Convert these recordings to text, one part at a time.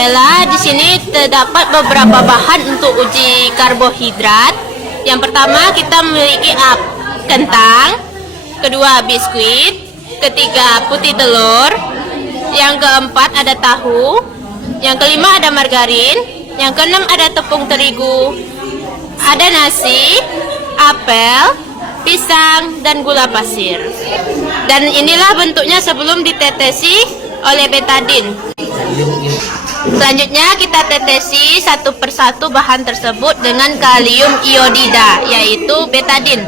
Bella, di sini terdapat beberapa bahan untuk uji karbohidrat. Yang pertama kita memiliki kentang, kedua biskuit, ketiga putih telur, yang keempat ada tahu, yang kelima ada margarin, yang keenam ada tepung terigu, ada nasi, apel, pisang, dan gula pasir. Dan inilah bentuknya sebelum ditetesi oleh betadin. Selanjutnya kita tetesi satu persatu bahan tersebut dengan kalium iodida, yaitu betadin.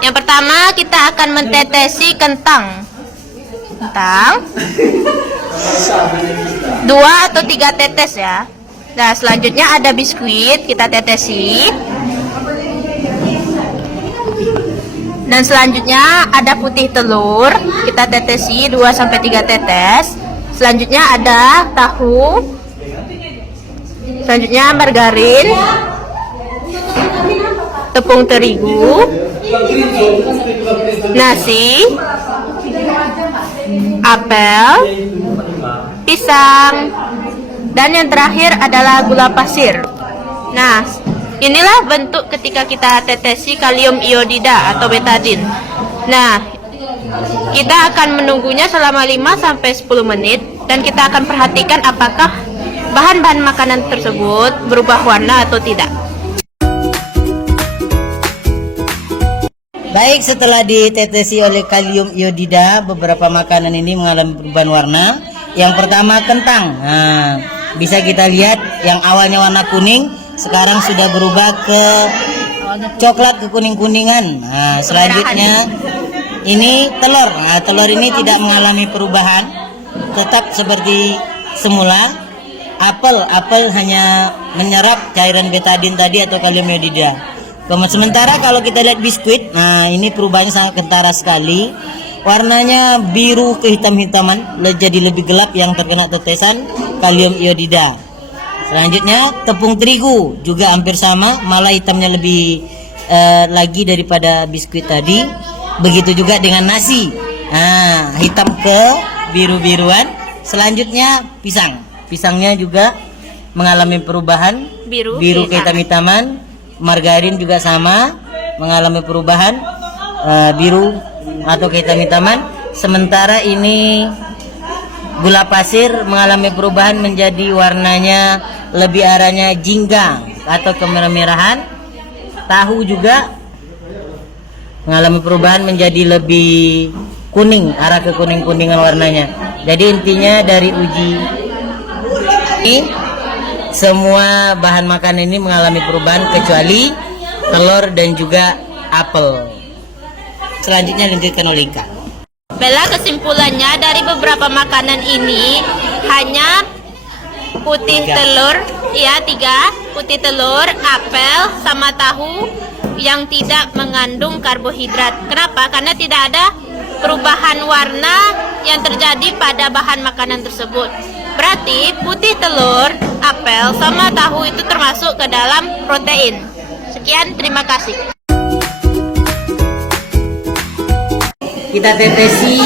Yang pertama kita akan mentetesi kentang 2 atau 3 tetes ya. Nah, selanjutnya ada biskuit, kita tetesi. Dan selanjutnya ada putih telur, kita tetesi 2 sampai 3 tetes. Selanjutnya ada tahu. Selanjutnya margarin, tepung terigu, nasi, apel, pisang, dan yang terakhir adalah gula pasir. Nah, inilah bentuk ketika kita tetesi kalium iodida atau betadin. Nah, kita akan menunggunya selama 5-10 menit dan kita akan perhatikan apakah bahan-bahan makanan tersebut berubah warna atau tidak. Baik, setelah ditetesi oleh kalium iodida, beberapa makanan ini mengalami perubahan warna. Yang pertama kentang. Nah, bisa kita lihat yang awalnya warna kuning, sekarang sudah berubah ke coklat, ke kuning-kuningan. Nah, selanjutnya ini telur. Nah, telur ini tidak mengalami perubahan, tetap seperti semula. Apel hanya menyerap cairan betadin tadi atau kalium iodida. Sementara kalau kita lihat biskuit, nah ini perubahannya sangat kentara sekali. Warnanya biru kehitam-hitaman, jadi lebih gelap yang terkena tetesan kalium iodida. Selanjutnya tepung terigu juga hampir sama, malah hitamnya lebih lagi daripada biskuit tadi. Begitu juga dengan nasi, nah hitam ke biru-biruan. Selanjutnya pisangnya juga mengalami perubahan biru kehitam-hitaman. Margarin juga sama mengalami perubahan biru atau kehitam-hitaman. Sementara ini gula pasir mengalami perubahan menjadi warnanya lebih arahnya jingga atau kemerah-merahan. Tahu juga mengalami perubahan menjadi lebih kuning, arah ke kuning-kuningan warnanya. Jadi intinya dari uji ini, semua bahan makanan ini mengalami perubahan kecuali telur dan juga apel. Selanjutnya lanjutkan oleh Ika. Bella, kesimpulannya dari beberapa makanan ini hanya putih telur, ya 3, putih telur, apel, sama tahu yang tidak mengandung karbohidrat. Kenapa? Karena tidak ada perubahan warna yang terjadi pada bahan makanan tersebut. Berarti putih telur, apel, sama tahu itu termasuk ke dalam protein. Sekian, terima kasih. Kita tetesi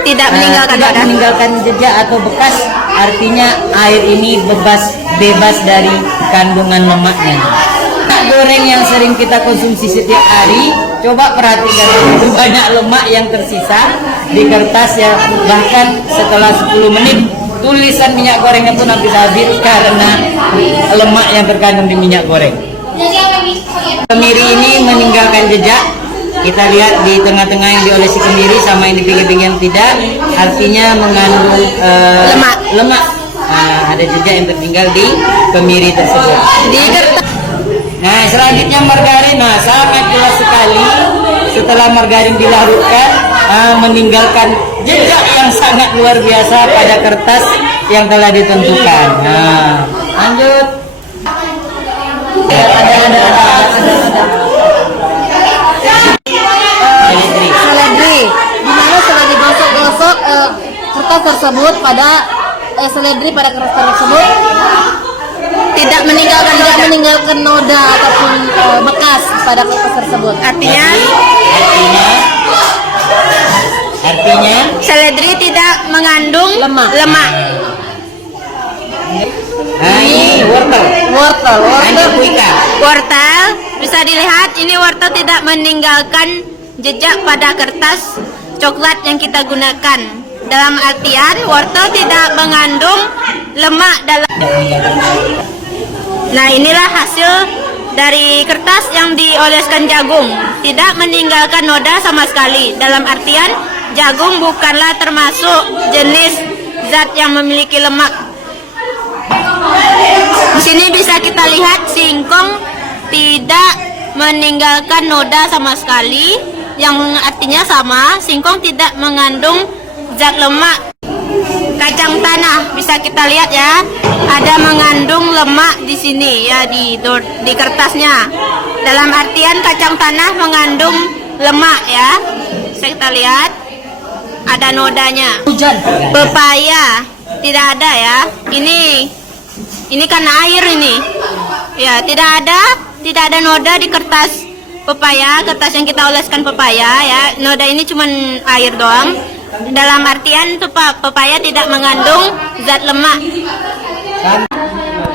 Tidak meninggalkan jejak atau bekas, artinya air ini bebas dari kandungan lemaknya. Goreng yang sering kita konsumsi setiap hari, coba perhatikan banyak lemak yang tersisa di kertas ya. Bahkan setelah 10 menit tulisan minyak gorengnya pun habis karena lemak yang terkandung di minyak goreng. Kemiri ini meninggalkan jejak. Kita lihat di tengah-tengah yang diolesi kemiri sama yang di pinggir-pinggir yang tidak, artinya mengandung lemak. Nah, ada jejak yang tertinggal di kemiri tersebut. Nah, selanjutnya margarin. Nah, sangat jelas sekali setelah margarin dilarutkan, meninggalkan jejak yang sangat luar biasa pada kertas yang telah ditentukan. Nah, lanjut. Seledri, dimana setelah digosok-gosok kertas tersebut pada seledri pada kertas tersebut tidak meninggalkan noda ataupun bekas pada kertas tersebut. Artinya Artinya seledri tidak mengandung lemak. wortel. Lanjut Bu Ika. Wortel, bisa dilihat ini wortel tidak meninggalkan jejak pada kertas coklat yang kita gunakan. Dalam artian wortel tidak mengandung lemak dalam. Nah, inilah hasil dari kertas yang dioleskan jagung. Tidak meninggalkan noda sama sekali. Dalam artian jagung bukanlah termasuk jenis zat yang memiliki lemak. Di sini bisa kita lihat singkong tidak meninggalkan noda sama sekali, yang artinya sama, singkong tidak mengandung zat lemak. Kacang tanah bisa kita lihat ya, ada mengandung lemak di sini ya di kertasnya. Dalam artian kacang tanah mengandung lemak ya. Bisa kita lihat ada nodanya. Pepaya tidak ada ya. Ini kan air ini. Ya, tidak ada noda di kertas pepaya, kertas yang kita oleskan pepaya ya. Noda ini cuma air doang. Dalam artian pepaya tidak mengandung zat lemak.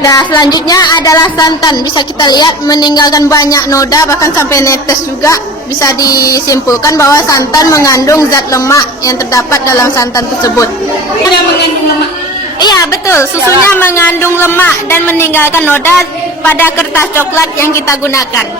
Nah, selanjutnya adalah santan. Bisa kita lihat meninggalkan banyak noda, bahkan sampai netes juga. Bisa disimpulkan bahwa santan mengandung zat lemak yang terdapat dalam santan tersebut. Tidak mengandung lemak. Iya, betul. Susunya mengandung lemak dan meninggalkan noda pada kertas coklat yang kita gunakan.